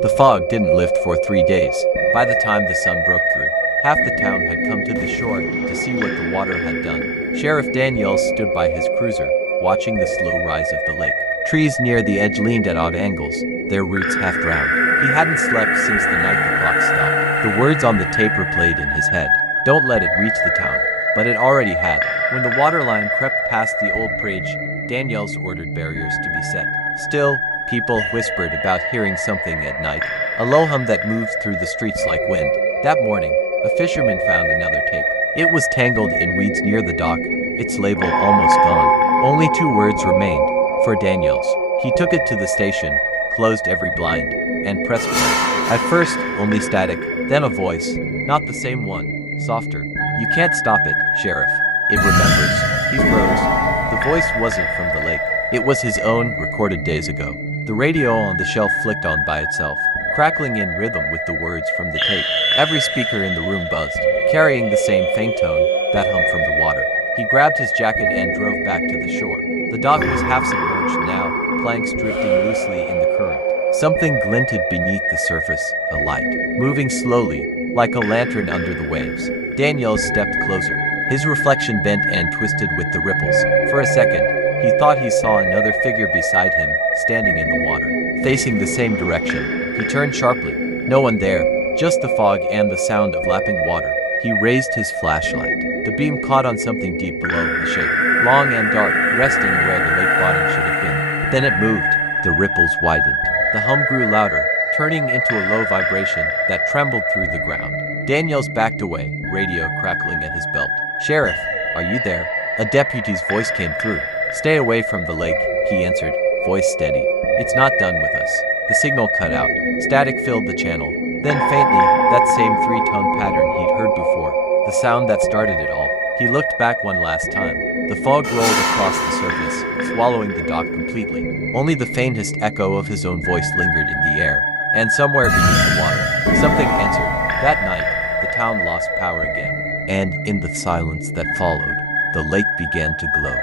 The fog didn't lift for 3 days. By the time the sun broke through, half the town had come to the shore to see what the water had done. Sheriff Daniels stood by his cruiser, watching the slow rise of the lake. Trees near the edge leaned at odd angles, their roots half drowned. He hadn't slept since the night the clock stopped. The words on the tape replayed in his head. Don't let it reach the town. But it already had. When the water line crept past the old bridge, Daniels ordered barriers to be set. Still, people whispered about hearing something at night, a low hum that moved through the streets like wind. That morning, a fisherman found another tape. It was tangled in weeds near the dock, its label almost gone. Only 2 words remained, for Daniels. He took it to the station, closed every blind, and pressed play. At first, only static, then a voice, not the same one, softer. You can't stop it, Sheriff. It remembers. He froze. The voice wasn't from the lake. It was his own, recorded days ago. The radio on the shelf flicked on by itself, crackling in rhythm with the words from the tape. Every speaker in the room buzzed, carrying the same faint tone, that hum from the water. He grabbed his jacket and drove back to the shore. The dock was half submerged now, planks drifting loosely in the current. Something glinted beneath the surface, a light, moving slowly, like a lantern under the waves. Daniels stepped closer. His reflection bent and twisted with the ripples. For a second, he thought he saw another figure beside him, standing in the water, facing the same direction. He turned sharply. No one there, just the fog and the sound of lapping water. He raised his flashlight. The beam caught on something deep below the shape, long and dark, resting where the lake bottom should have been. Then it moved. The ripples widened. The hum grew louder, turning into a low vibration that trembled through the ground. Daniels backed away, radio crackling at his belt. Sheriff, are you there? A deputy's voice came through. Stay away from the lake, he answered, voice steady. It's not done with us. The signal cut out. Static filled the channel. Then faintly, that same 3-tone pattern he'd heard before. The sound that started it all. He looked back one last time. The fog rolled across the surface, swallowing the dock completely. Only the faintest echo of his own voice lingered in the air. And somewhere beneath the water, something answered. That night, the town lost power again. And in the silence that followed, the lake began to glow.